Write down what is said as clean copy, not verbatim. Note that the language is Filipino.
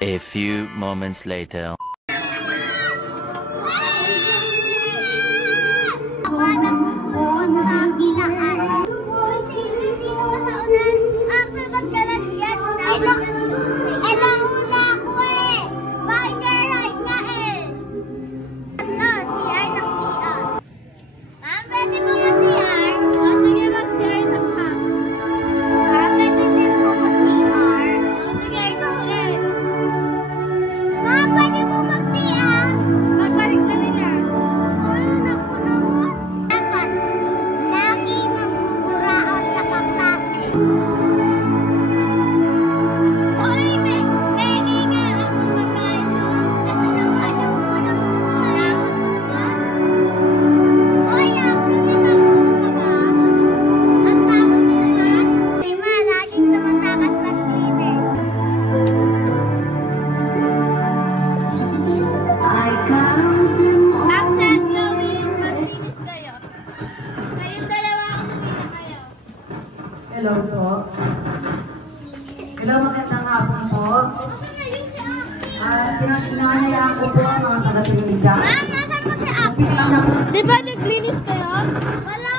A few moments later. Hello po. Hello, magandang hapon po. Pinanayaan ko po ang mga taga-Pilipinas. Ma'am, nasan po si Ate? Di ba naglinis kayo? Wala